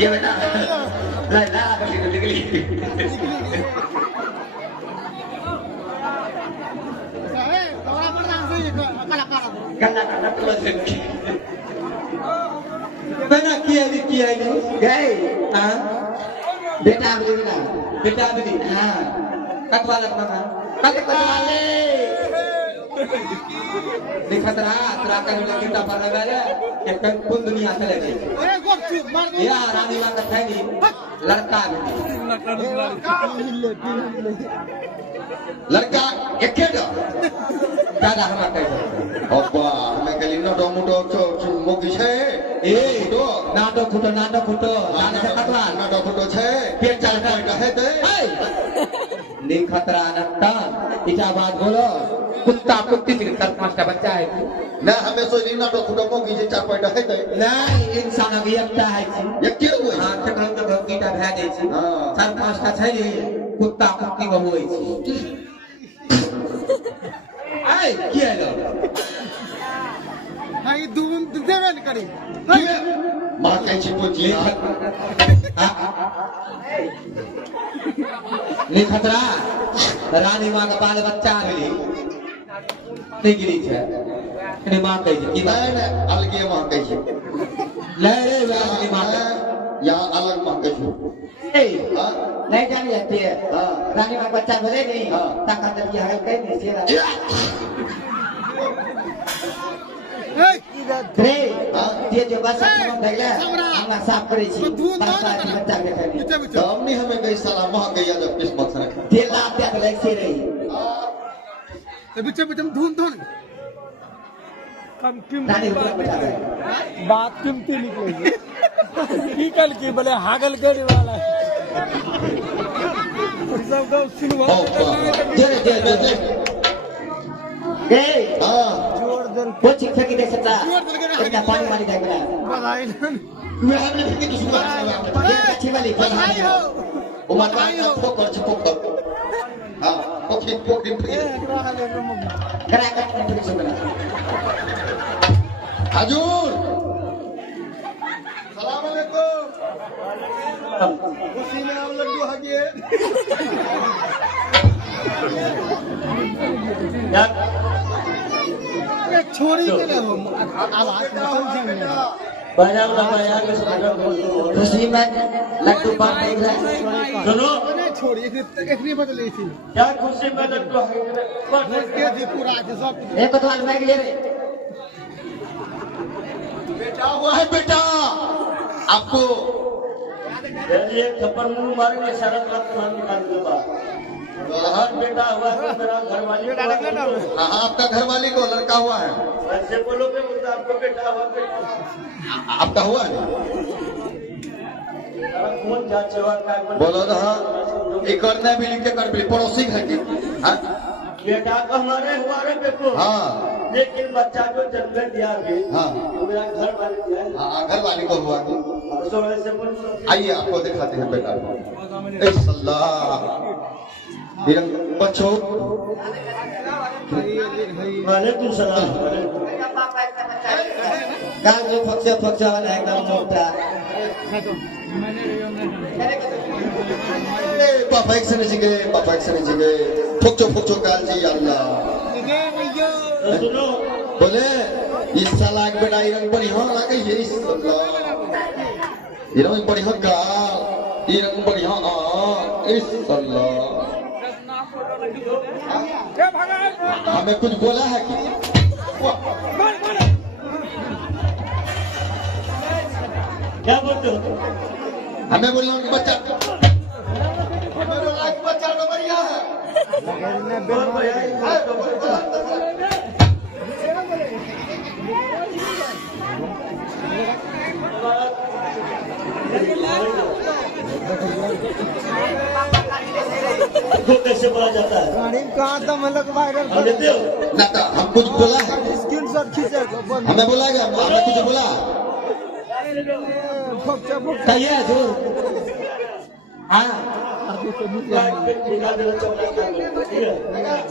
Gimana? Lala kali. orang menang sih kalah. Karena perlu sedikit. Mana kia ni? Gay, ah? Beta beli. Ah, kat wala mana? Kat wala. Dikhatara, terakan kita pada gaya, yang pun dunia terlebih. Ya, Rani Wangkat ini, लड़का लड़का एक दादा हमारे अब्बा हमें कल ना डोमुटो मुगी छे ए तो नाटो फुटो नाने से कटवा नाटो फुटो छे पेट चल है ते नी खतरा नट्टा इजा बात बोलो कुत्ता कुत्ती के 10-5 का बच्चा है ना हमें सो नी नाटो फुटो मुगी छे 4 पॉइंट है ते नहीं इंसान अभी एकता है एक के हुए हां तकन तो भक्तिटा भै दे छी 4-5 का छै कुत्ता कुत्ती को होई छी आई किया लो हां दून देवन करे मां के छी पूछी नी खतरा रानी मां का बाल बच्चा भेली नहीं गिरी छे नी मां कहि छी की बात है अलगे मां कहि छी ले रे रानी मां यहां अलग मां कहि छी ए नहीं जान जाती है रानी मां बच्चा भेले नहीं ताकत दिया है कहीं नहीं सेरा रे ये जो बस हम भैया हम साफ करे छी बच्चा के हमने हमें गई सलाम वहां गया जब किस्मत से रखा ये लाभ क्या लग से रही तो बीच में धून कम बात कीमती निकलेगी की कल की बोले हागल गड़ी वाला सब का सुनवा जे ए हां जोर दर वो चिट्ठा की दे सकता इतना पानी मारी जाएगा बधाई मैं हमने देखी तो सुना ये अच्छी वाली बधाई हो उमर का फोक कर हां फोक दिन करा कर फिर सुना हजूर सलाम अलैकुम खुशी में हम लड्डू हगिए यार छोड़ी के ले आवाज बाजार खुशी में लड्डू बांट रहा है सुनो छोड़ी इतनी बदली थी क्या खुशी में लड्डू के जी पूरा के सब एक तो आज मैं ले रे बेटा हुआ है बेटा आपको ये थप्पड़ मुंह मारेंगे सारा रक्त निकाल दूंगा हर बेटा हुआ है मेरा घरवाली हाँ आपका घरवाली को लड़का हुआ है ऐसे बोलोगे मुझे आपको बेटा हुआ आपका हुआ है बोलो ना ये करने भी लिख के कर भी पड़ोसी है कि बेटा तो हमारे हुआ रे देखो हाँ लेकिन बच्चा को जन्म दिया अभी हाँ तो मेरा घर वाले दिया हाँ घर वाले को हुआ आइए आपको दिखाते हैं बेटा बच्चों वालेकुम सलाम काम जो फक्सा वाला एकदम मोटा पापा एक से नीचे फुकचो काल जी अल्लाह सुनो बोले इस साला एक बेटा इरंग पर यहाँ लगे ये इरंग पर यहाँ का इरंग पर यहाँ इस अल्लाह हमें कुछ बोला है कि क्या बोलते हो हमें बोला कि बच्चा तो बढ़िया है कैसे बोला जाता है कहाँ था मतलब वायरल हम कुछ बोला है स्क्रीनशॉट खींचे हमें बोला गया हमें कुछ बोला सही है जो हाँ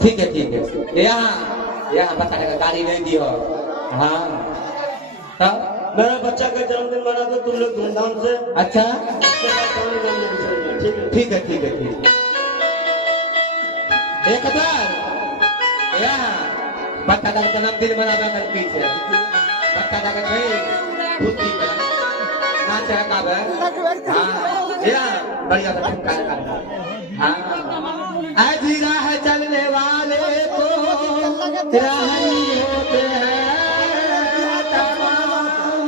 ठीक है यहाँ बताने का गाड़ी नहीं दियो हाँ मेरा बच्चा का जन्मदिन मना दो तुम लोग धूमधाम से। अच्छा ठीक है ठीक है ठीक है ठीक है। 1000 या बच्चा का जन्मदिन मनाना कल पीछे बच्चा का नहीं खुशी में नाच का है। हाँ या बढ़िया सा ठुमका लगा। हाँ अधीरा है चलने वाले को राही होते हैं तमाम।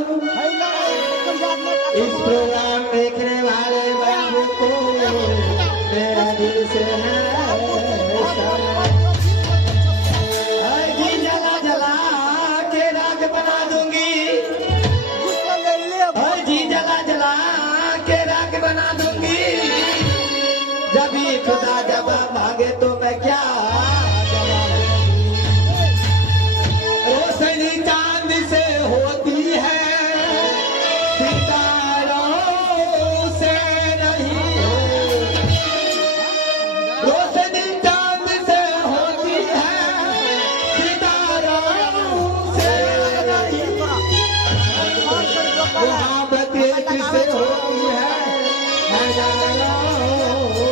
इस प्रोग्राम देखने वाले बाबू को मेरा दिल से है सलाम। जी जला जला के राग बना दूंगी। जी जला जला के राग बना दूंगी। जब ये खुदा जवाब मांगे तो मैं क्या रोशनी चांद से होती है सितारों से नहीं। रोशनी चांद से होती है सितारों से नहीं। मोहब्बत किससे होती है नजारों से।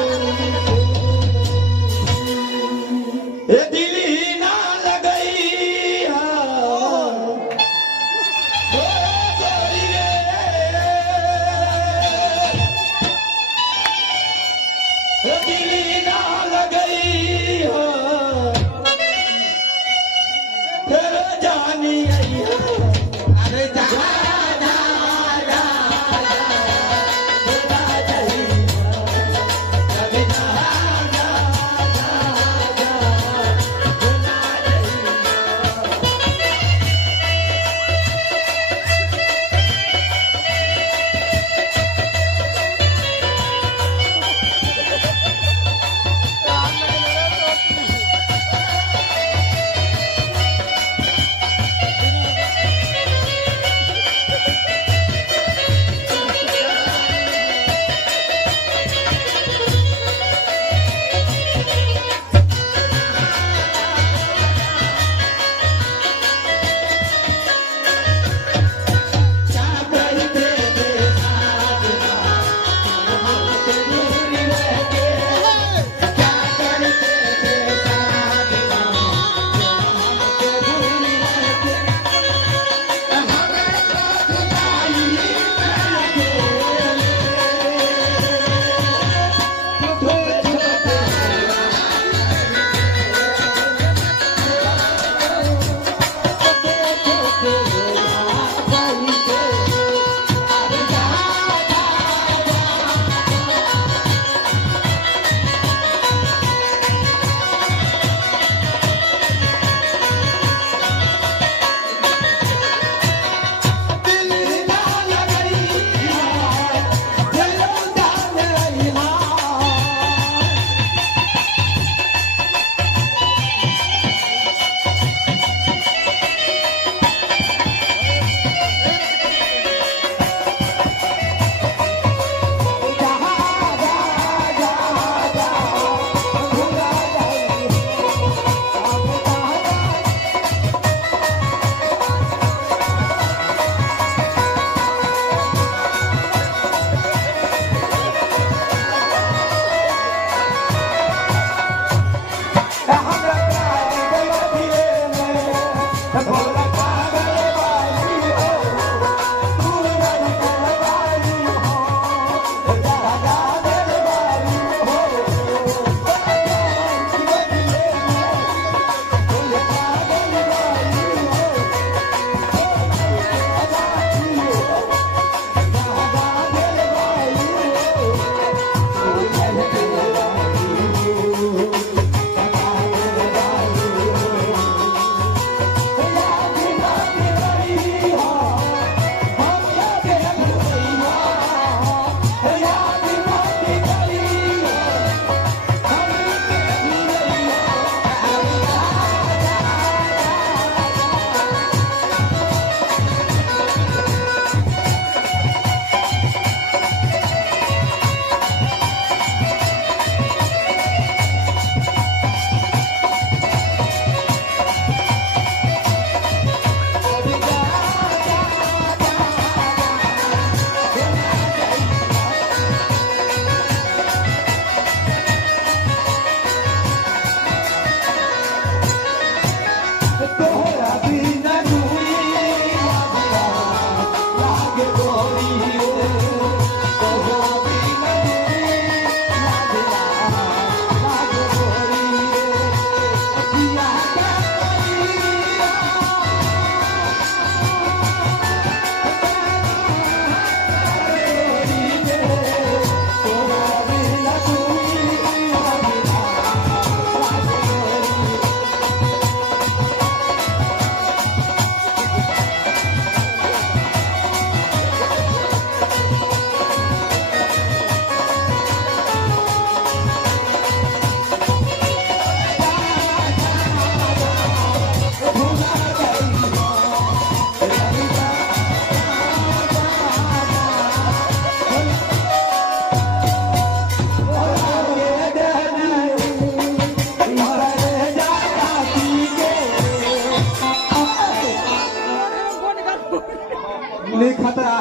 नहीं खतरा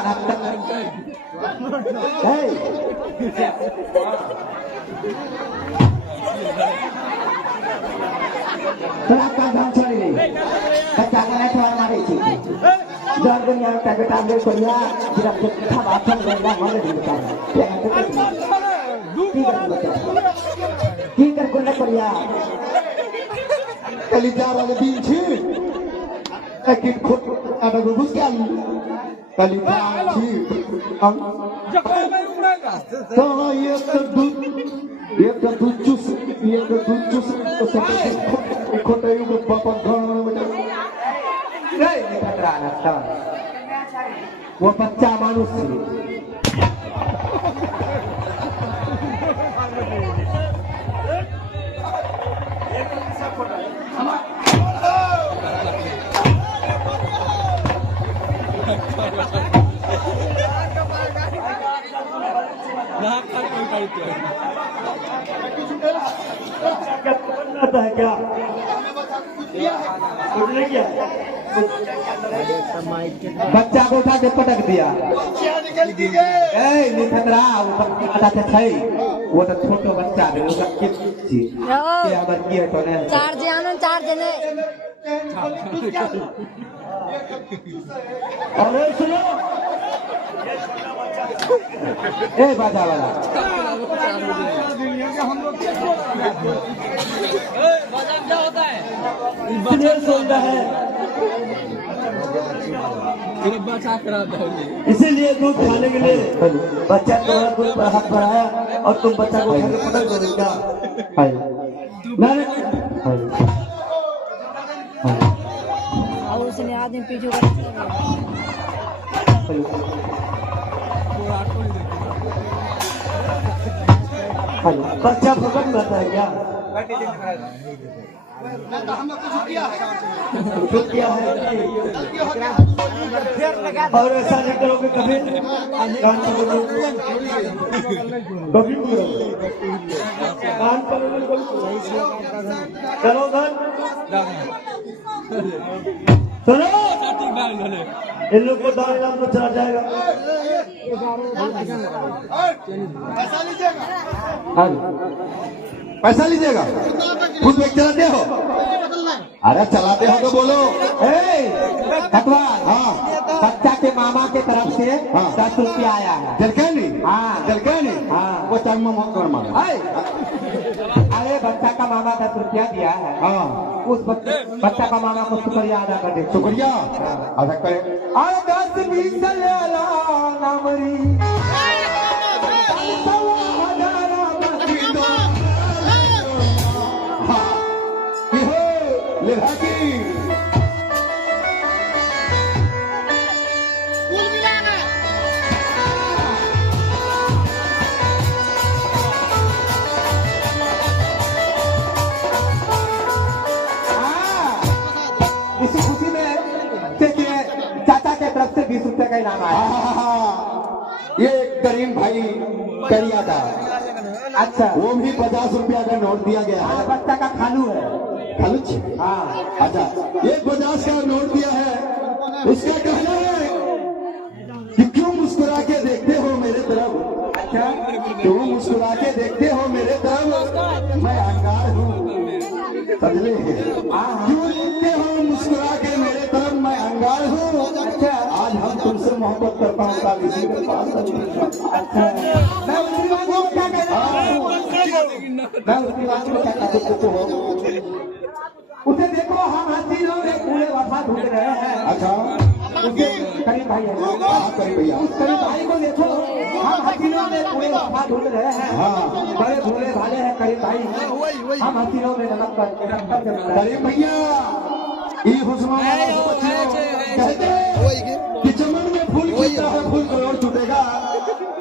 तोरा का धाम छोड़ी नहीं बच्चा का नहीं थोड़ा मारे छी जर दुनिया में बेटा ले कोरिया जरा था बात हम गंगा मारे दिन का की कर कोन कोरिया कली जा वाले दिन छी एक खुद आटा घुस के आई कली जा छी हम तो ये तो दूध चूस तो सब खोटे को पापा घर में नहीं खतरा ना वो बच्चा मानुष है क्या बच्चा को उठा के पटक दिया निखतरा वो तो छोटो बच्चा है उसका चार्ज आनंद चार्ज ने अरे सुनो ए बाजा वाला क्या होता है सुनता है बचा करा दो इसीलिए दूध खाने के लिए बच्चा तुम्हारा दूध पर हाथ बढ़ाया और तुम बच्चा को उठा के पटक दो क्या और उसने आदमी पीछे बच्चा पकड़ में आता है क्या कुछ किया है और ऐसा नहीं करोगे कभी कभी कान पर चलो धन सुनो इन लोग को दान इनाम तो चला जाएगा पैसा लीजिएगा खुद बैग चलाते हो अरे चलाते हो तो बोलो हाँ बच्चा के मामा के तरफ से 10 रुपया आया है जलकैनी हाँ जलकैनी हाँ वो टाइम में मत कर मारो अरे बच्चा का मामा 10 रुपया दिया है हाँ उस बच्चा का मामा को शुक्रिया अदा कर दे शुक्रिया अदा करे अरे 10-20 ले ला नामरी ले भागी इसी खुशी में देखिए चाचा के तरफ से 20 रुपए का इनाम आया ये करीम भाई करिया था अच्छा वो भी 50 रुपया का नोट दिया गया है बच्चा का खालू है खालू हाँ अच्छा ये 50 का नोट दिया है उसका कहना है कि क्यों मुस्कुरा के देखते हो मेरे तरफ अच्छा क्यों मुस्कुरा के देखते हो मेरे तरफ मैं अंगार हूँ समझे क्यों देखते हो मुस्कुरा के मेरे तरफ मैं अंगार हूँ अच्छा आज हम तुमसे मोहब्बत करता हूँ कल इसी के पास अच्छा मैं उसकी बात को क्या कह रहा हूँ मैं उसकी बात को क्या कह रहा हूँ उसे देखो हम हसीनों में पूरे वफा ढूंढ रहे हैं अच्छा उसे करीम भाई है करीम भैया उस करीम भाई को देखो हम हसीनों में पूरे वफा ढूंढ रहे हैं हाँ। बड़े भोले भाले हैं करीम भाई हम हसीनों में नमक पर करीम भैया ये हुस्मा वाला सब बच्चियों कहते हैं कि चमन में फूल खिलता है फूल कोई और छूटेगा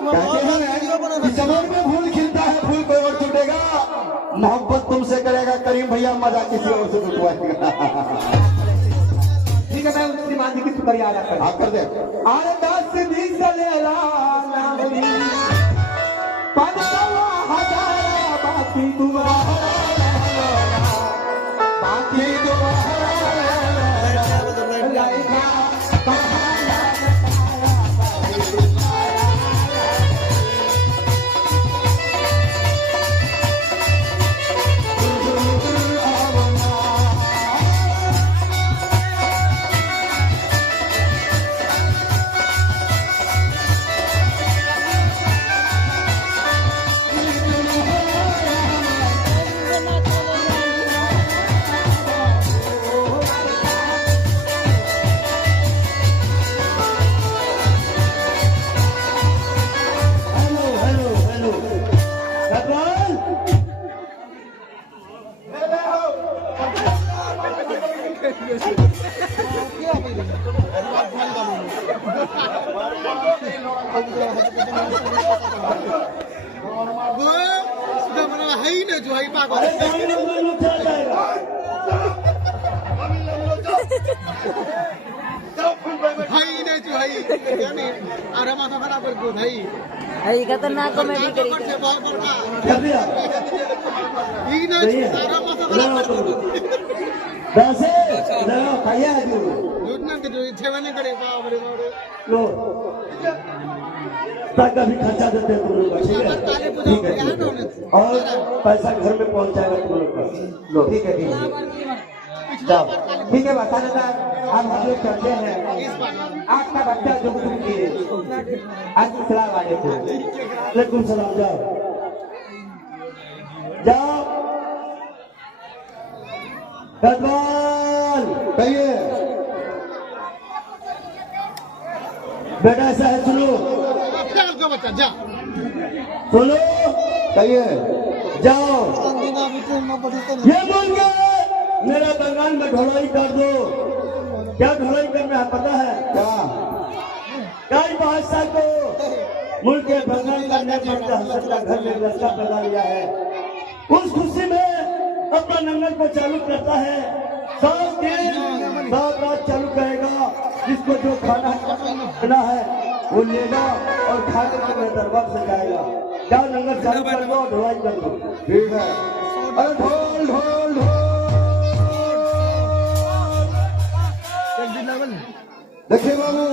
कहते हैं कि चमन में फूल खिलता है फूल कोई और छूटेगा मोहब्बत तुमसे करेगा करीम भैया मजा किसी और से लुटवाएगा ठीक है मैं उसकी माँ जी की शुक्रिया अदा कर आप कर दे अरे 10-20 ले ला नामरी 500 बाकी तुम्हारा बाकी तुम्हारा वो सुधा बना है ही ना जो है पागल अरे कहीं ना कोई लुचा जाएगा। है ही ना जो है यानी अरे माथा खराब कर दो भाई अरे खतरनाक कॉमेडी करी से बहुत बड़का क्या भैया ही ना नहीं है। अरे माथा खराब कर दो वैसे लगा खाया है जो योजना के जो छेवने करे बाप रे लो तक अभी खर्चा देते हैं तुम लोग का, ठीक है ठीक है और पैसा घर में पहुंचाएगा तुम लोग का। लो ठीक है जाओ ठीक है बता देता हम लोग चलते हैं आपका बच्चा जो तुम किए आज सलाम वालेकुम वालेकुम सलाम। जाओ जाओ कदवाल कहिए बेटा ऐसा है सुनो चल का बच्चा जा सुनो कहिए जाओ ये बोल के मेरा बंगाल में ढोलाई कर दो। क्या ढोलाई करना है पता है क्या कई बादशाह को मुल्क के बंगाल का नया मरता हंसता घर में रास्ता पैदा लिया है। उस खुशी में अपना नंगल को चालू करता है। 7 दिन 7 रात चालू करेगा। जिसको जो खाना है वो लेगा और खाने के लिए दरबार से जाएगा। क्या नंगल चालू कर दो ढोलाई कर दो। ठीक है अरे ढोल ढोल ढोल देखिए बाबू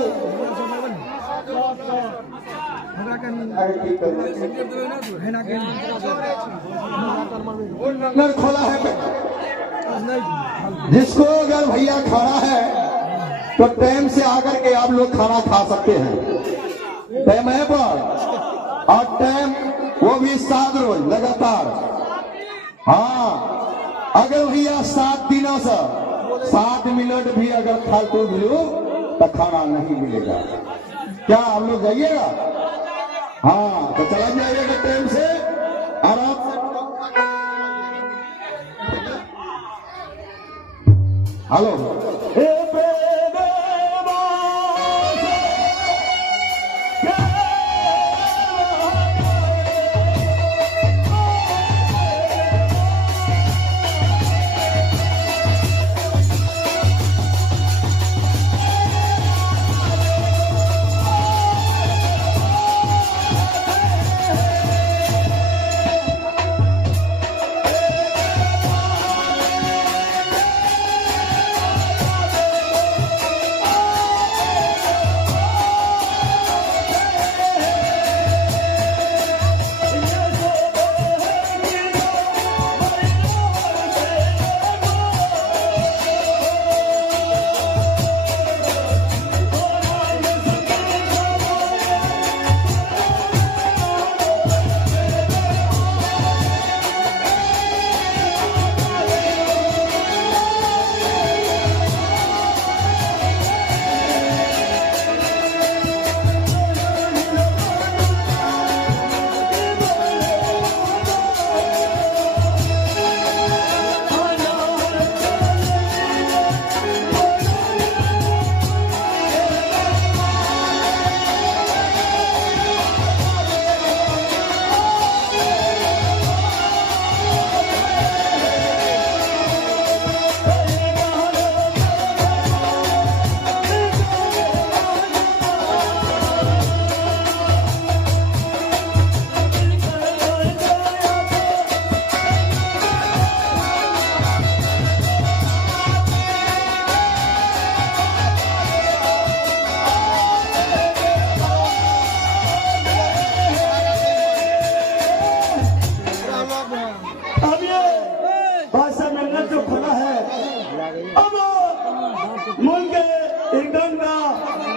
अरे ठीक है नर खोला है जिसको अगर भैया खाना है तो टाइम से आकर के आप लोग खाना खा सकते हैं। टाइम है पर और टाइम वो भी 7 रोज लगातार। हाँ अगर भैया 7 दिनों से 7 मिनट भी अगर फालतू भी लो तो खाना नहीं मिलेगा। क्या आप लोग जाइएगा? हाँ तो चला जाइएगा टाइम से आराम से। हेलो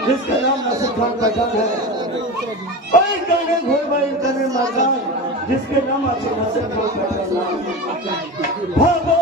जिसका नाम नसीब खान पैठन है, और गाने घोड़ भाई तने मैदान जिसके नाम अच्छे नसीब खान पैठन भागो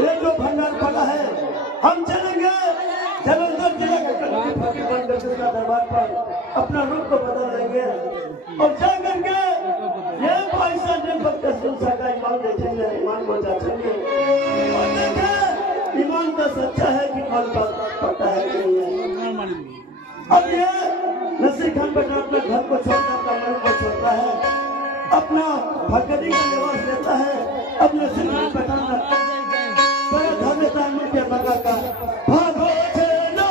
ये जो भंडार पड़ा है हम चलेंगे जलंधर जिला के फाकी बंद कर उसका दरबार पर अपना रूप को बदल लेंगे और जा करके ये पैसा दिन वक्त का ईमान देखेंगे, ईमान को जांचेंगे और देखें ईमान तो सच्चा है कि कौन पता है कि नहीं है। अब ये नसीर खान बेटा अपने घर को छोड़ता, अपना मन को छोड़ता है, अपना भगवती का निवास लेता है, अपने नसीर खान बेटा बड़ा धन देता है मुझे मगा का भागो चलो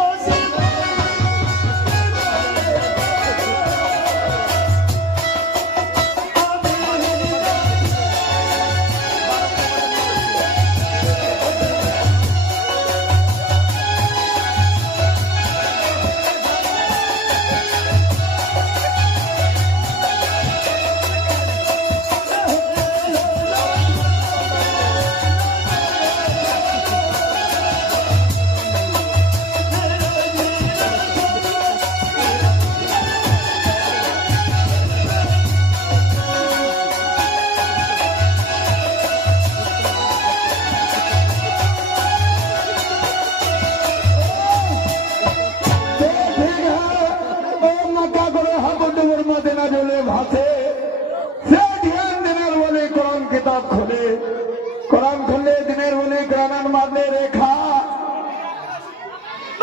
कुरान खुले दिनेर बोले ग्रानन मारने रेखा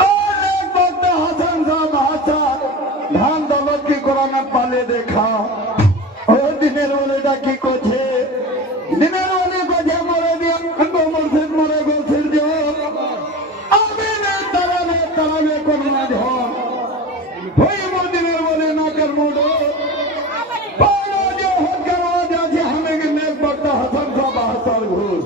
और एक वक्त हसन साहब हासा धान दौलत की कुरान पाले देखा और दिनेर बोले डाकी को छे दिनेर बोले को जे मोरे दिया अंगो मुर्शिद मोरे को सिर जो अबे ने तरह में को ना जो होई मो दिनेर बोले ना कर मोड़ो पालो जो हो करवा जाजे हमें के नेक वक्त हसन साहब हासा घूर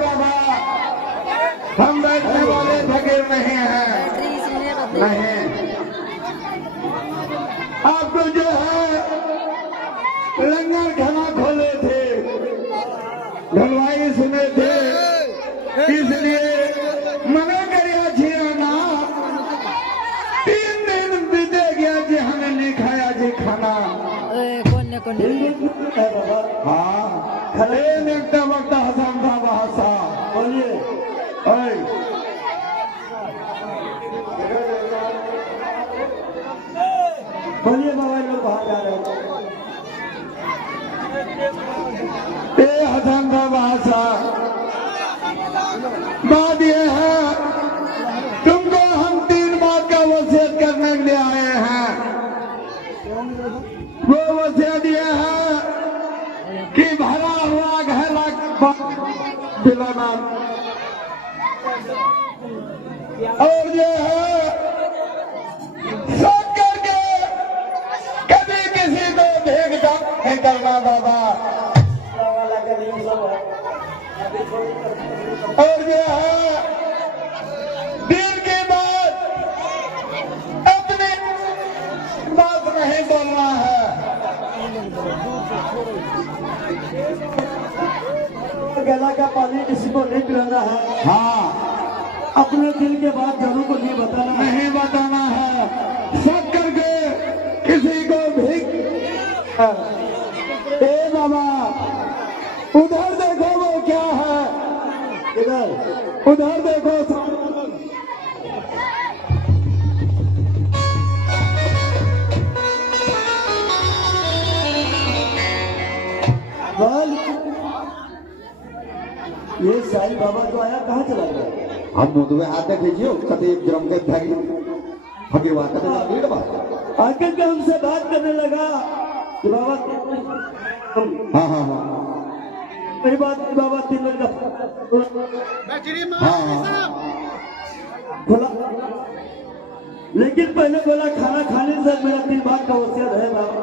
बाबा हम बैठने वाले फकीर नहीं हैं, नहीं आपको जो है लंगर खाना खोले थे, ढलवाई सुने थे, इसलिए मना करिया छियाना 3 दिन बीते गया जी हमें नहीं खाया जी खाना। कौन हाँ खले नेकता वक्त हसन था बहासा बोलिए बोलिए बाबा लोग बाहर जा रहे हैं। हसन था बहासा बात यह है तुमको हम 3 बात का वसीयत करने के लिए आए हैं। वो वसीयत यह है कि भरा हुआ घैला पिलाना और ये है सब करके कभी किसी को भेद नहीं करना बाबा और ये है दिल की बात अपनी बात नहीं बोलना है। गला का पानी किसी को नहीं पिलाना है। हाँ अपने दिल के बात जरूर को नहीं बताना है। नहीं बताना है सब करके किसी को भीख। ए बाबा उधर देखो वो क्या है, इधर उधर देखो बोल ये साईं बाबा जो आया कहाँ चला गया? हम मुझे हाथ में भेजियो कभी जम के भागी फकीर बात करने लगा बात आकर के हमसे बात करने लगा कि बाबा हाँ हाँ हाँ मेरी बात बाबा 3 मिनट का बोला, लेकिन पहले बोला खाना खाने से मेरा 3 बात का वसीयत है बाबा,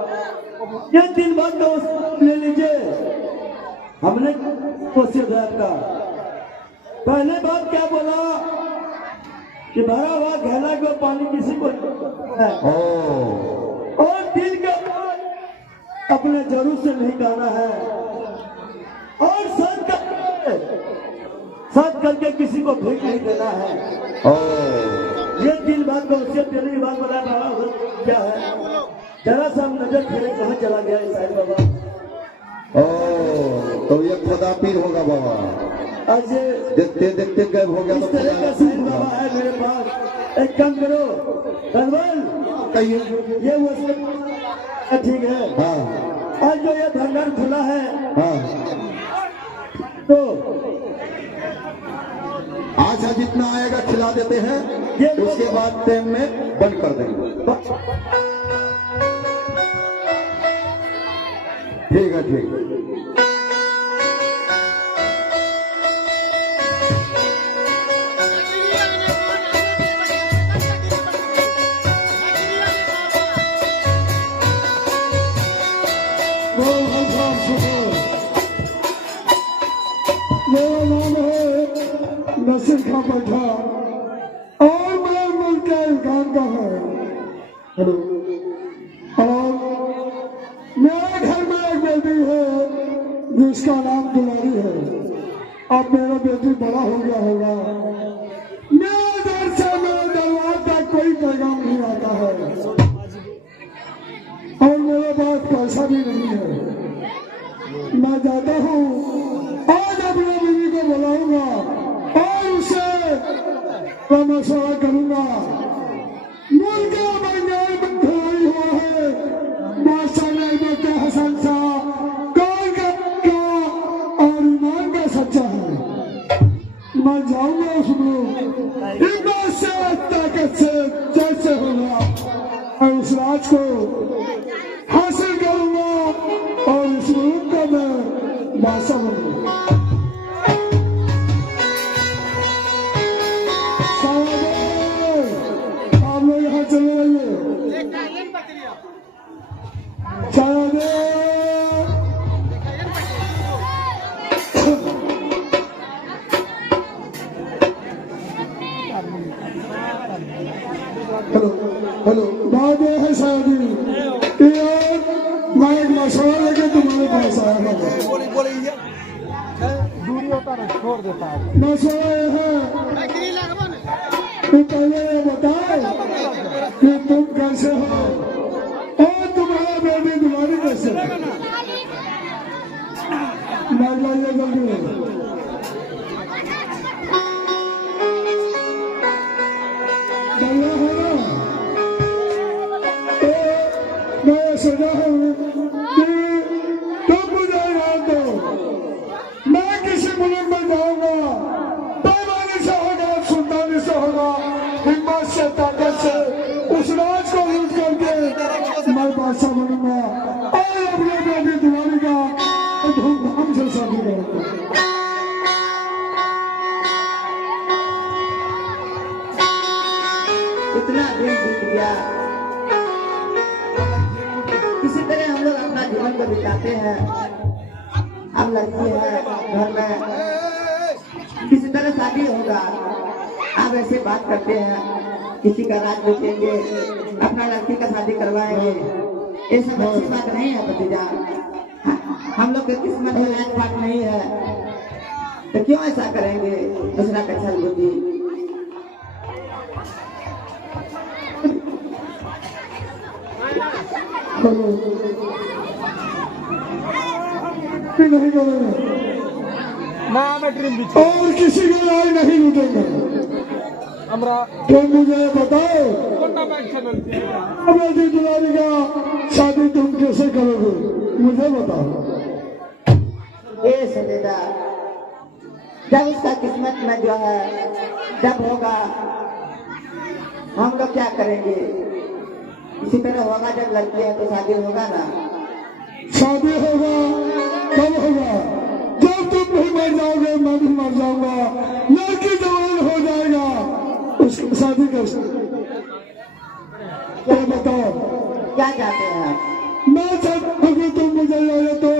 ये 3 बात का वसीयत ले लीजिए। हमने वसीयत है आपका। पहले बात क्या बोला कि भरा हुआ घैला को पानी किसी को है और दिल के अपने जरूर से नहीं गाना है और साथ करके किसी को भीख नहीं देना है। ये तीन बात को उससे पहली बात बताया बाबा क्या है, जरा सा हम नजर फेरे कहाँ चला गया साईं बाबा। तो ये खुदा पीर होगा बाबा, आज देखते देखते गायब हो गया। इस तरह का साईं बाबा है मेरे पास। एक काम करो कलवल, ये वो ठीक है। हाँ आज जो ये भंडार खुला है हाँ, तो अच्छा जितना आएगा खिला देते हैं, उसके बाद टाइम में बंद कर देंगे। ठीक है ठीक है। मेरा नाम है नसीर खां बैठा और मैं मिलकर इल्हाम का है। हेलो, और मेरे घर में एक बेटी है जिसका नाम दुलारी है। अब मेरा बेटी बड़ा हो गया होगा, मेरे घर से मेरे दरबार तक कोई पैगाम नहीं आता है और मेरे पास पैसा भी नहीं है। मैं जाता हूँ, आज अपने बीवी को बुलाऊंगा और उसे मशवरा करूंगा। मुल्क बंगाल में खिलाई हुआ है बादशाह ने क्या हसन शाह कौन का और ईमान का सच्चा है। मैं जाऊंगा उसमें हिम्मत से ताकत से जैसे होगा और उस राज को हासिल करूंगा और इस मुल्क का मैं बादशाह बनूंगा। आप लोग यहाँ चले रहिए। हेलो हेलो, बात यह है शायदी कि मैं एक मशवरा लेके तुम्हारे पास आया हूँ। दूरी होता है छोड़ देता है। मशवरा यह है कि पहले ये बताओ कि तुम कैसे हो और तुम्हारा बेटी तुम्हारी कैसे है। मैं लाइए जल्दी। बढ़िया है ना? तो मैं सोचा हूँ कि तुम मुझे याद दो, मैं किसी मुल्क में जाऊंगा, पैमाने से होगा, सुल्तानी से होगा, हिम्मत से ताकत से उस राज को लूट करके मैं बादशाह बनूंगा और अपने बेटी दिवाली का धूमधाम से शादी करूंगा। इतना दिन बीत गया, इसी तरह हम लोग अपना जीवन को बिताते हैं। हम लड़की है घर में, किसी तरह शादी होगा, आप ऐसे बात करते हैं किसी का राज लूटेंगे, अपना लड़की का शादी करवाएंगे। ये सब अच्छी बात नहीं है भतीजा। हम लोग की किस्मत में राजपाट नहीं है, तो क्यों ऐसा करेंगे दूसरा का छल बुद्धि। नहीं करेंगे और किसी की राय नहीं लूटेंगे। तो मुझे बताओ बेटी दुलारी का शादी तुम कैसे करोगे, मुझे बताओ। ए सजेदा, जब उसका किस्मत में जो है जब होगा, हम लोग क्या करेंगे। इसी तरह होगा, जब लड़की है तो शादी होगा ना। शादी होगा कब होगा, जब तुम भी मर जाओगे मैं भी मर जाऊंगा, लड़की जवान हो जाएगा, उसकी शादी कैसे। क्या बताओ, क्या चाहते हैं आप? मैं चाहता हूँ कि तुम मुझे ले तो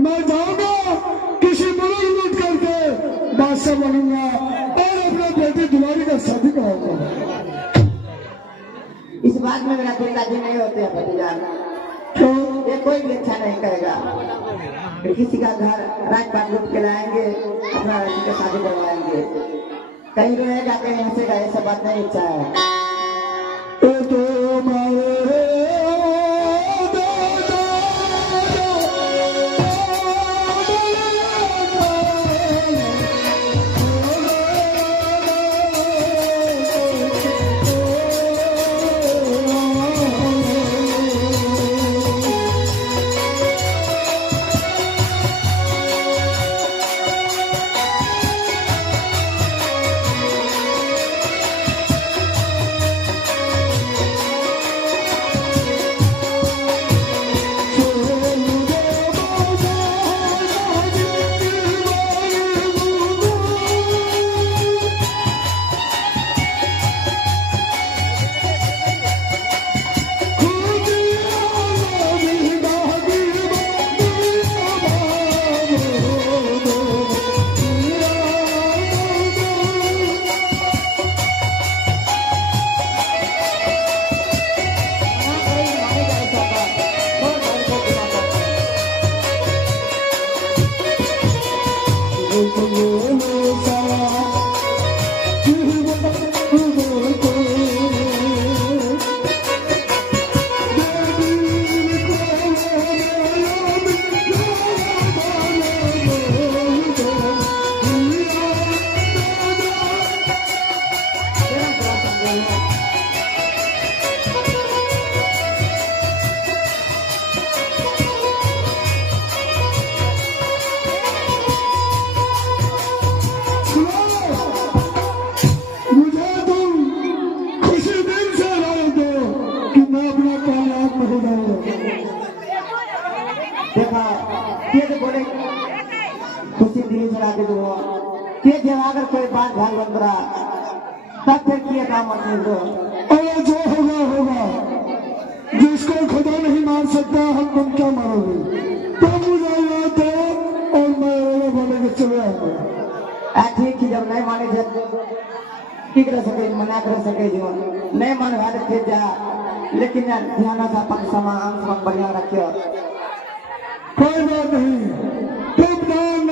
मैं जाऊंगा किसी मुल्क लूट करके बादशाह बनूंगा और अपने बेटी दुलारी का शादी कराऊंगा। इस बात में मेरा दिल राजी नहीं होते हैं भतीजा। तो एक कोई भी अच्छा नहीं कहेगा। फिर किसी का घर राजपाट लूट के लाएंगे, अपना लड़की का शादी करवाएंगे, कहीं रोएगा कहीं हंसेगा, ऐसा बात नहीं अच्छा है। देखा के बोले खुशी दिली चला के दो के जब अगर कोई बात ध्यान बंद रहा तब फिर किए काम मत दो। और जो होगा होगा, जिसको खुदा नहीं मार सकता हम तुम क्या मारोगे। तो मुझे याद है और मैं बोले के चले आऊंगा। ठीक है, जब नहीं माने ठीक रह सके मना कर सके जीवन नहीं मन भाग फिर जा, लेकिन ध्यान से अपन सामान बढ़िया रखियो। कोई बात नहीं, तुम नाम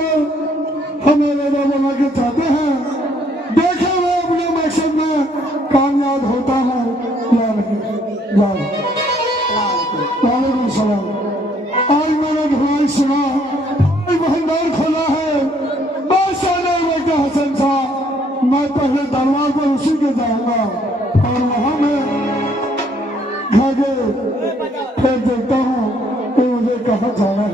हमें बना के चाहते हैं, देखो मैं अपने मकसद में कामयाब होता हूँ या नहीं। वालेकुम सलाम। आज मैंने भलाई सुना भंडार खोला है बादशाह ने बेटा हसन साहब, मैं पहले दरबार पर उसी के जाऊंगा और वहां में भागे फिर देखता हूँ कि मुझे कहाँ जाना है।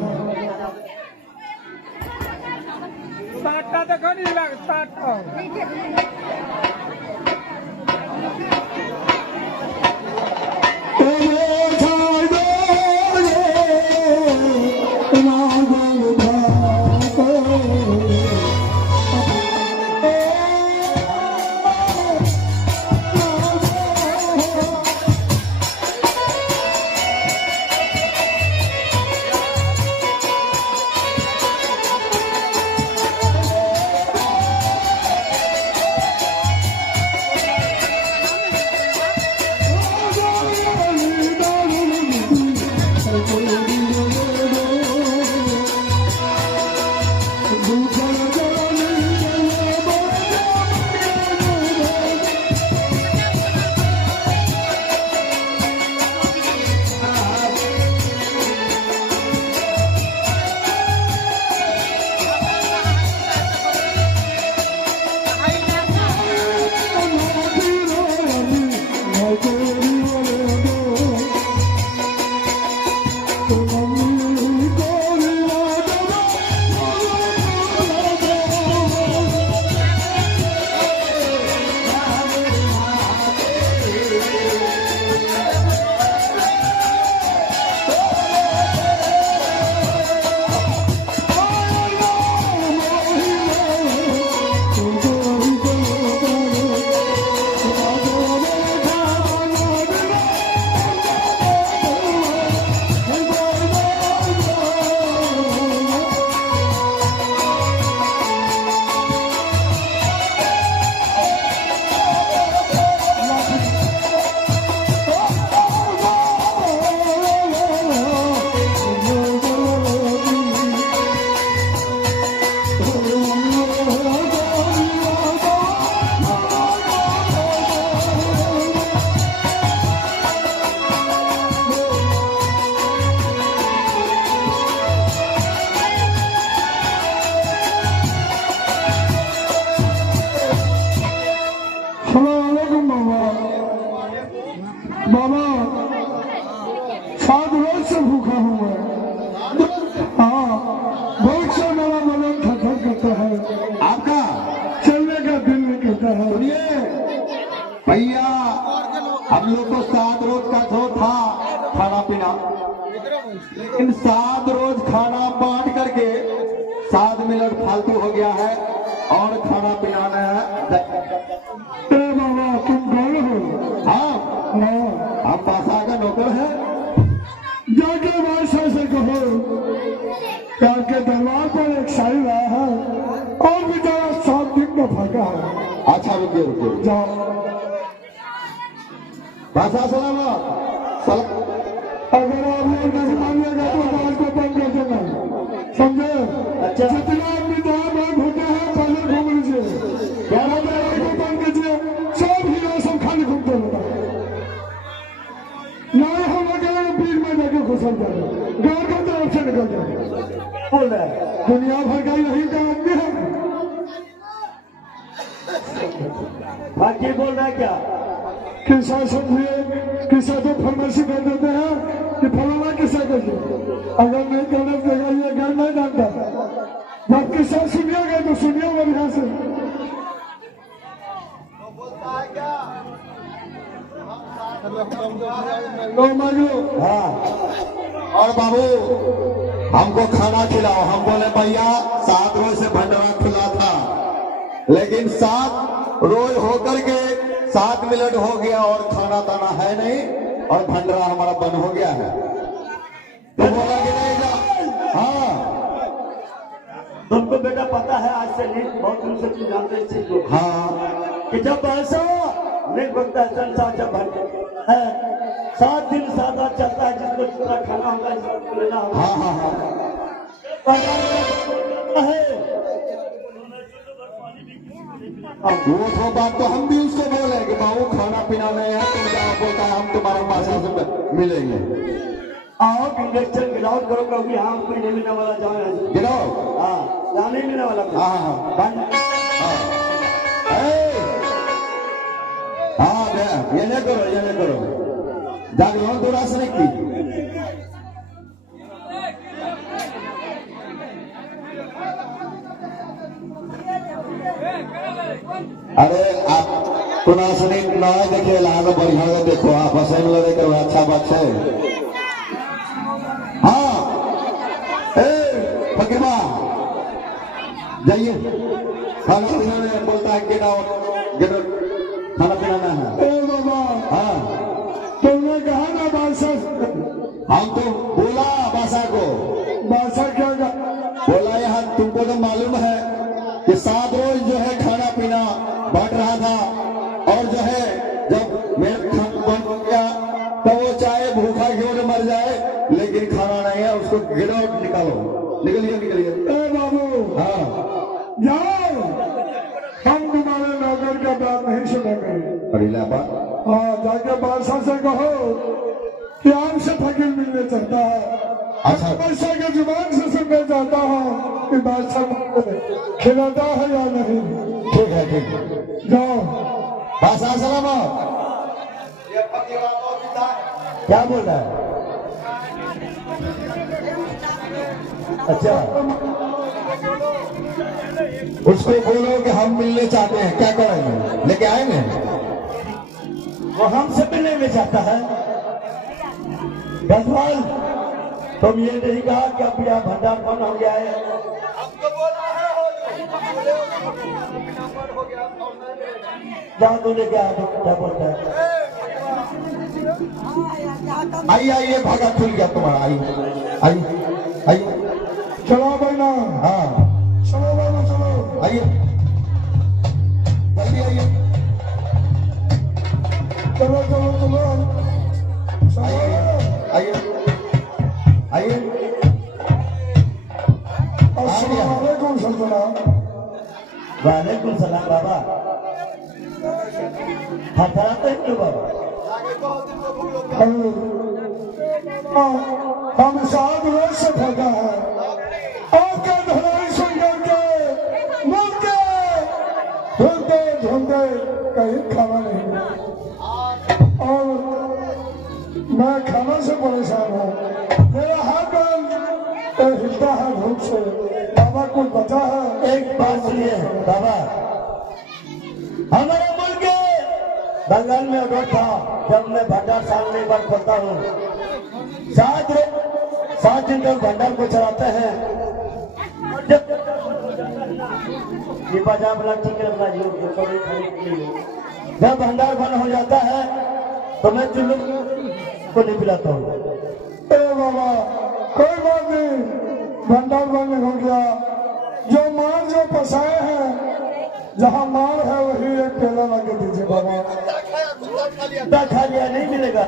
लोग को 7 रोज का जो था खाना पीना, लेकिन 7 रोज खाना बांट करके 7 मिनट फालतू हो गया है और खाना पिलाना है। बाबा तुम कौन हो? हाँ हम बादशाह का नौकर है। जाके बादशाह से कहो के दरबार पर एक शाही रहा है और बेचारा 7 दिन का फंका है। अच्छा रुकिए रुकिए जाओ। बादशाह सलामत अगर आप लोग नहीं मानिएगा तो बात को बंद कर देना, समझे? अच्छा जितना आदमी जहाँ भाग होते हैं पहले घूम लीजिए, ग्यारह को बंद कीजिए, सब हीरो सब खाली घूमते होता नहीं। हम अकेले बीच में जाके घुसल जाए, घर की तरफ से निकल जाए। बोल रहा है दुनिया भर का यही का आदमी है। बाकी बोल रहा है क्या? किसा समझिए, किसा तो फरमाइशी कर देते हैं कि फलाना किसा करिए, अगर नहीं करने देगा ये घर नहीं जानता। जब किसा सुनिएगा तो सुनिए बढ़िया से। लो मांगो। हाँ और बाबू हमको खाना खिलाओ। हम बोले भैया 7 रोज से भंडारा खुला था, लेकिन 7 रोज होकर के 7 मिनट हो गया और खाना ताना है नहीं और भंडारा हमारा बंद हो गया है। तो बोला कि नहीं जा। हाँ तुमको बेटा पता है आज से नहीं, बहुत दिन से तुम जानते इस चीज को। हाँ कि जब ऐसा नहीं बनता है संसार जब है 7 दिन 7 रात चलता है, जिसको जितना खाना होगा जिसको लेना होगा। हाँ हाँ हाँ वो तो बात तो हम भी उसको बोले कि बाबू खाना पीना नहीं है, तुम क्या बोलता है हम तुम्हारे पास से मिलेंगे। आओ इंजेक्शन गिराओ करो क्योंकि हाँ कोई नहीं मिलने वाला जाओ गिराओ। हाँ यहाँ नहीं मिलने वाला। हाँ हाँ हाँ ये नहीं करो, ये नहीं करो। जागरण तो रास नहीं की। अरे आप पुनासनी ना देखिए लाग बढ़िया देखो आप हसन लगे करो अच्छा बात है। हाँ फकीमा जाइए खाना पीना बोलता है गेट आउट खाना पीना ना है। ए बाबा हाँ तुमने कहा ना बादशाह, हम तो बोला बादशाह को। बादशाह क्या बोला? यहाँ तुमको तो मालूम है कि 7 रोज जो है खाना पीना बांट रहा था और जो है जब मेरे खाना बंद हो गया तो वो चाहे भूखा क्यों न मर जाए, लेकिन खाना नहीं है, उसको गेट आउट निकालो। निकलिए निकलिए। ए बाबू हाँ जाओ, हम तुम्हारे नौकर का बात नहीं सुनेंगे। हाँ जाके बादशाह से कहो कि आपसे फकीर मिलने चाहता है। अच्छा बादशाह के जुबान से सुनना चाहता हूँ कि बादशाह खिलाता है या नहीं। ठीक है ठीक है जाओ। बादशाह सलामत। क्या बोल रहा है? अच्छा उसको बोलो कि हम मिलने चाहते हैं, क्या करेंगे? लेके आएंगे। वो हमसे मिलने में चाहता है। गजवाल तुम ये नहीं कहा कि अब यहाँ भंडार बंद हो गया है? जहाँ तू लेके आया तो क्या बोलता है? आइए आइए भागा खुल गया तुम्हारा। आइए आइए आइए चलो बहना। हाँ चलो बहना चलो आइए जल्दी आइए। चलो चलो चलो आइए आइए। अस्सलामुअलैकुम सल्तनत। वालेकुम सलाम बाबा। हथराते हैं क्यों बाबा? हम 7 रोज से फंसा है और क्या धराई सुन करके मुझ के ढूंढते ढूंढते कहीं खाना नहीं मिला और मैं खाना से परेशान हूँ। मेरा हाथ हिलता है भूख से। बाबा कुछ बचा है? एक बात सुनिए बाबा, हमारे मुल्क के बंगाल में ऑर्डर था जब मैं भंडार साल में एक बार खोलता हूँ 7 दिन तक भंडार को चलाते हैं। जब ये बाजार वाला ठीक है जब भंडार बंद हो जाता है तो मैं चुल्लू को नहीं पिलाता हूँ। बाबा कोई बात नहीं, भंडार बंद हो गया। जो मार जो फंसाए हैं, जहाँ मार है वही एक पेला लगा दीजिए बाबा। कुत्ता खा लिया नहीं मिलेगा।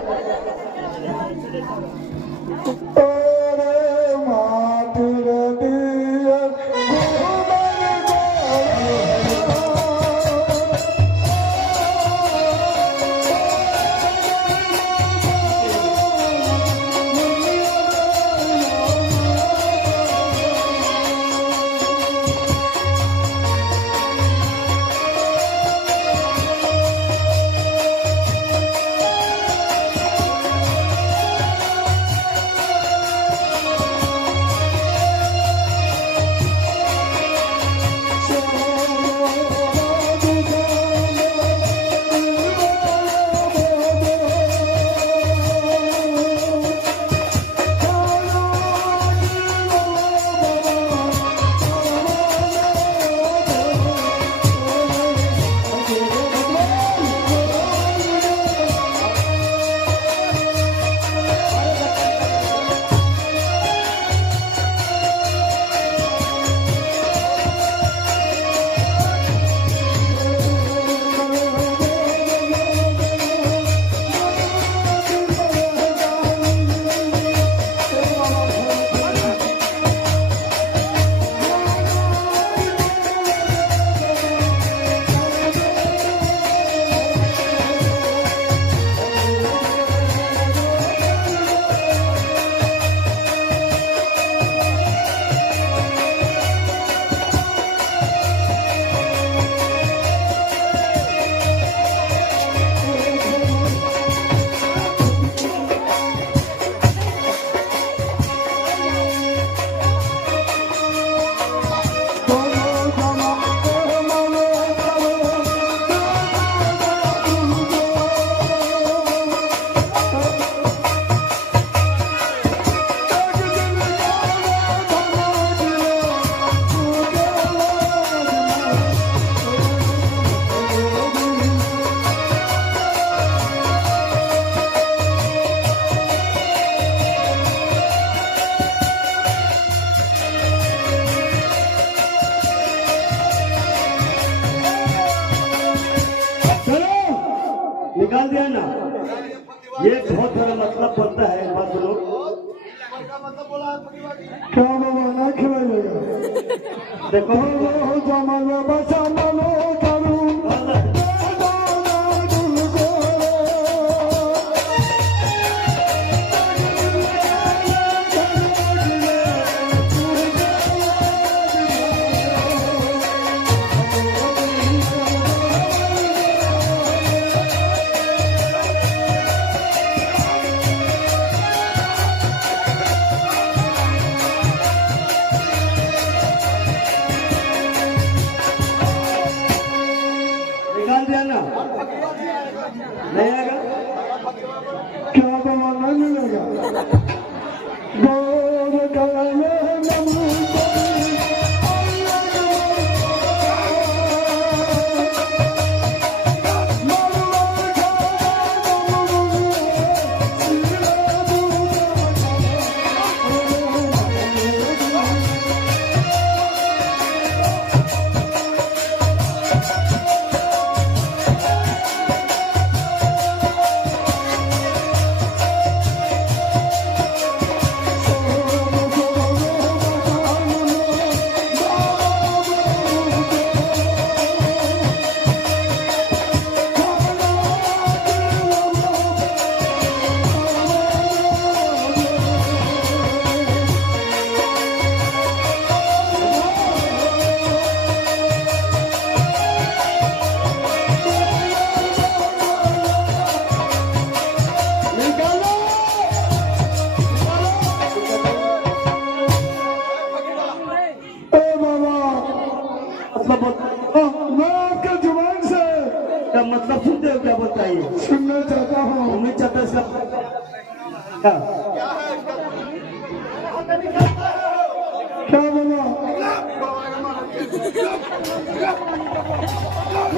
अरे माटी रे दिए निकाल दिया ना। ये बहुत बड़ा मतलब पड़ता है बात लोग। क्या बाबा ना खिलाइएगा। देखो जमाना बचा मानो करूं निकाल दिया ना। नहीं आएगा क्या बाबा नहीं मिलेगा। गौर गले नमू बताइए। सुनना चाहता हूँ। उम्मीद चाहता है इसका क्या बोला?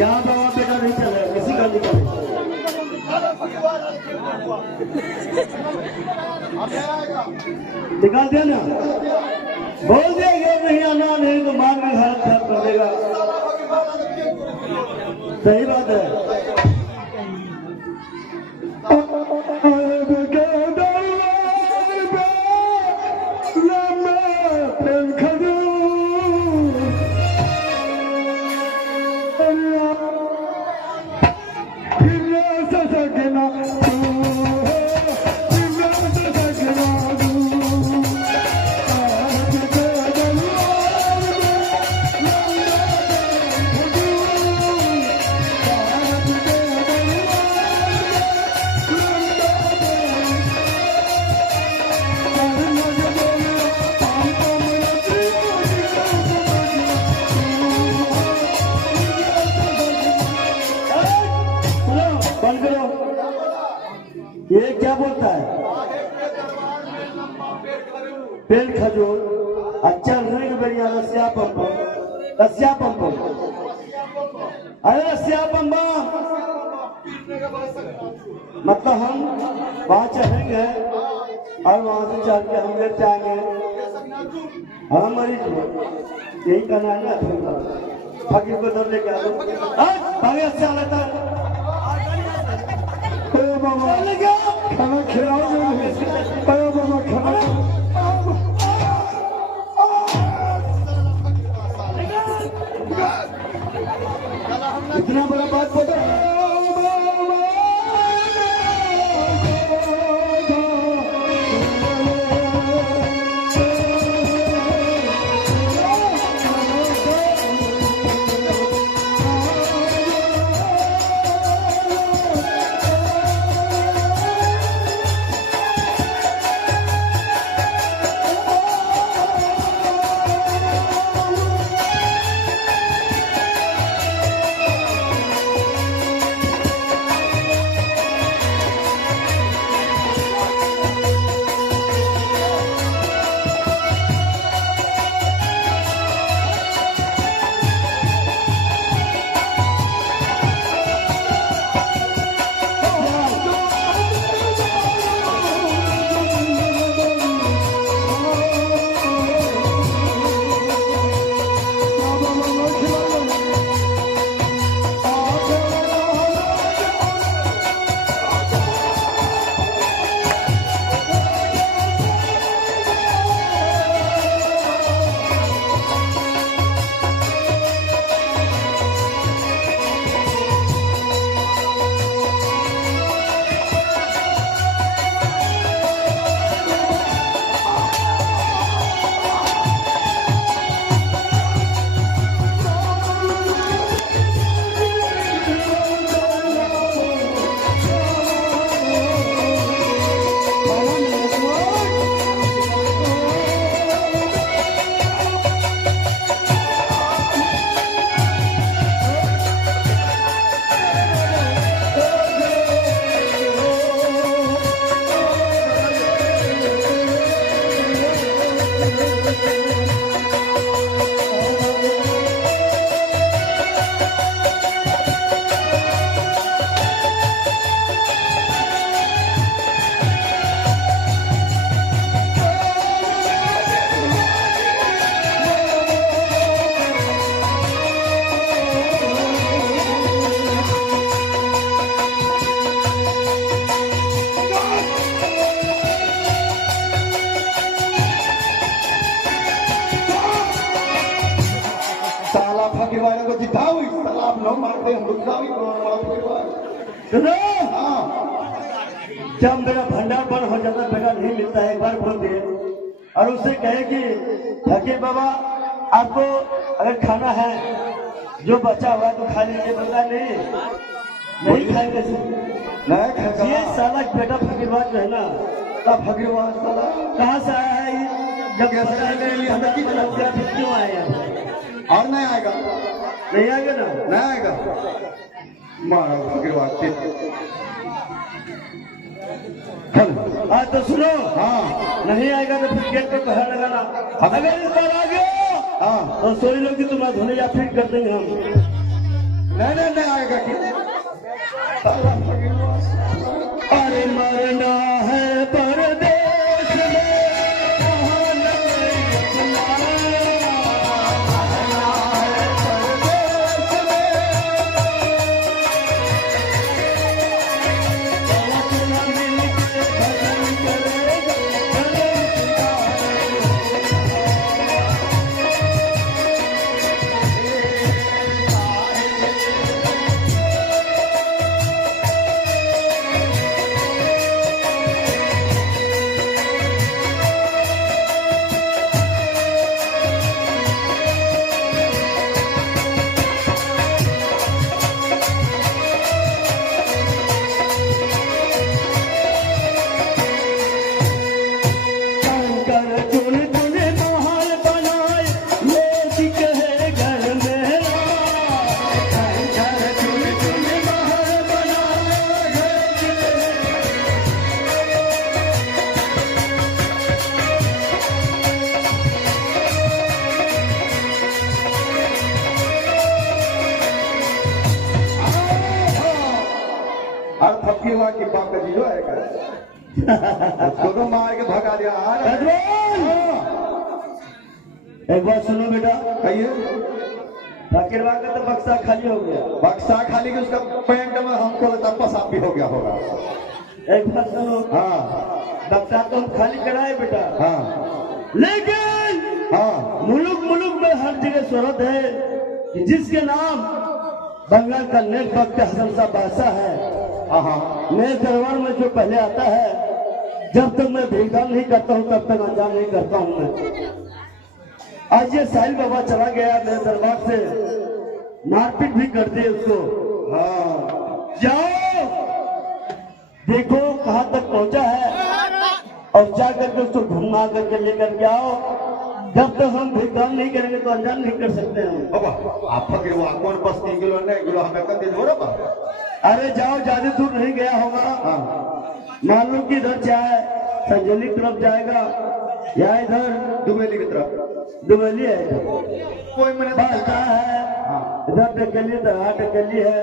यहाँ बाबा बेटा नहीं चल रहा, किसी का नहीं चल निकाल दिया ना, बोल दिया नहीं आना, नहीं तो मान में हाथ खराब कर देगा। सही बात है। ये क्या बोलता है? पेड़ खजूर अच्छा नहीं बढ़िया रसिया पंप अरे रसिया पंप मतलब हम वहाँ चढ़ेंगे और वहाँ से चल के हम लेट जाएंगे। हम मरीज यही करना है ना, फकीर को दौड़ लेके आगे अच्छा लगता है। खाना खिलाओ बाबा, खाना इतना बड़ा बात पता है? जब मेरा भंडार बंद हो जाता, बेटा नहीं मिलता है, एक बार बोल दिए और उससे कहे कि फकीर बाबा आपको अगर खाना है जो बचा हुआ तो खा लीजिए। बता नहीं खाएंगे, ये साला बेटा फकीर बाबा जो है ना, तब फकीर बाबा साला कहाँ से आया है? जब क्यों आया? और नहीं आएगा, नहीं आएगा ना, नहीं आएगा। मारा फकीरवा के आज तो सुनो, हाँ नहीं आएगा तो फिर गेट पे पहरा लगाना। अगर इस बार आ गया हाँ तो सोई लोग की तुम्हारा धोने या फिट कर देंगे हम। नहीं आएगा कि अरे मरना है परदेश में, वहाँ लगे अपना। मरना है परदेश में, अपना मिल के भजन करेगा, भजन शंकर चुन चुन महल बनाए, लोग कहे घर मेरा। शंकर चुन चुन महल बनाए, लोग कहे। हर फकीरवा की बात का जीरो आएगा उसको तो मार के भगा दिया एक बात सुनो बेटा, कहिए फकीरवा का तो बक्सा खाली हो गया। बक्सा खाली के उसका पैंट में हमको लगता है पसाब भी हो गया होगा। एक बात सुनो, हाँ बक्सा तो हम खाली कराए बेटा, हाँ लेकिन हाँ मुल्क मुल्क में हर जगह शोहरत है कि जिसके नाम बंगाल का नेक वक्त हसन साहब बादशाह है। हाँ मेरे दरबार में जो पहले आता है, जब तक मैं भेदभाव नहीं करता हूँ तब तक अनजान नहीं करता हूँ मैं। आज ये साहिल बाबा चला गया मेरे दरबार से, मारपीट भी कर दी उसको। हाँ जाओ देखो कहाँ तक पहुँचा है और जा करके उसको घुमा करके लेकर के आओ। जब तक हम भेदभाव नहीं करेंगे तो अनजान नहीं कर सकते हैं। बाबा आप फकीरवा कौन बस 3 किलो नहीं किलो हमें कब दे दो बाबा। अरे जाओ, ज्यादा दूर नहीं गया होगा। हाँ मान लो कि इधर चाहे संजली तरफ जाएगा या इधर दुबेली की तरफ दुबेली है, इधर कोई मैंने बास्ता है, इधर टकली दहा टकली है,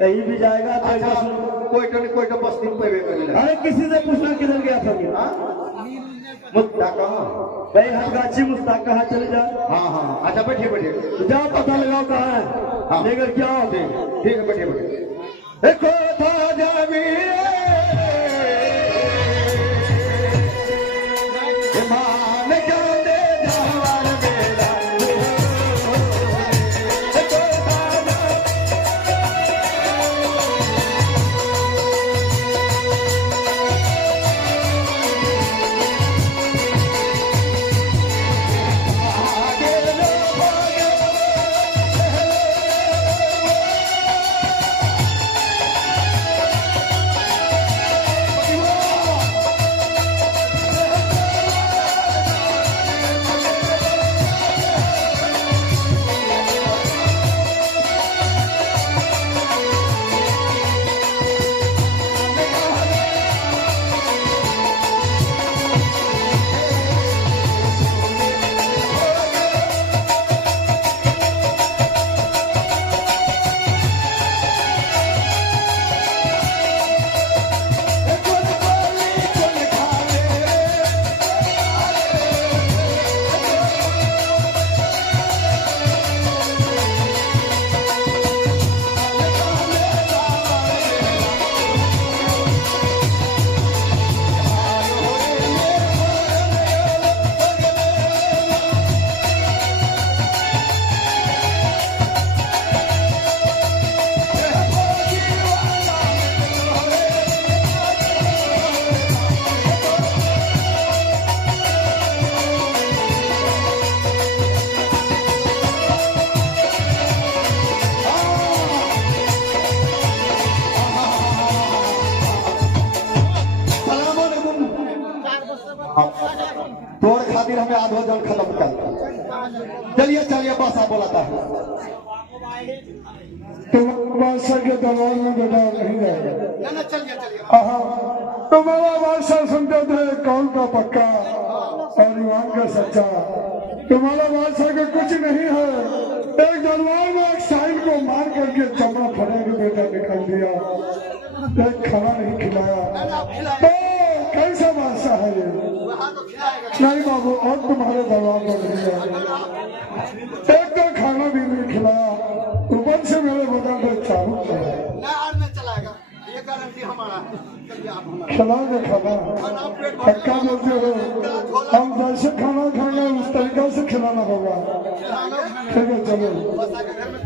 कहीं भी जाएगा तो एक बार सुनो। कोई तो बस 3 पे मिला। अरे किसी से पूछना किधर गया फकीर? मुद्दा कहाँ? भाई हरगाछी मुस्ताक कहाँ चले जाओ। हाँ अच्छा बैठिए तो जाओ पता लगाओ कहाँ है, हाँ। लेकर क्या आओ। ठीक है बैठिए देखो था जावीर मान जाने जवान मेरा तोड़ खातिर हमें आधो जन खत्म कर। चलिए बस आप बोला था तुम बादशाह के दरबार में बेटा नहीं जाएगा। ना चलिए चलिए। तुम्हारा बादशाह सुनते थे कौन का पक्का और ईमान का सच्चा। तुम्हारा बादशाह का कुछ नहीं है। एक दरबार में एक साहिल को मार करके चमड़ा फटे के बेटा निकल दिया, एक खाना नहीं खिलाया। तो कैसा बादशाह है ये? नहीं बाबू, और तुम्हारे दरबार में नहीं जाएगा। एक तो खाना भी नहीं खिलाया, ऊपर से मेरे बदन पे चाबुक चलाया। ना और में चलाएगा, ये गारंटी हमारा है। चलिए आप हमारा खिलाओगे खाना? पक्का बोलते हो? हम जैसे खाना खाएंगे उस तरीका से खिलाना होगा। ठीक है चलो। बस आगे घर में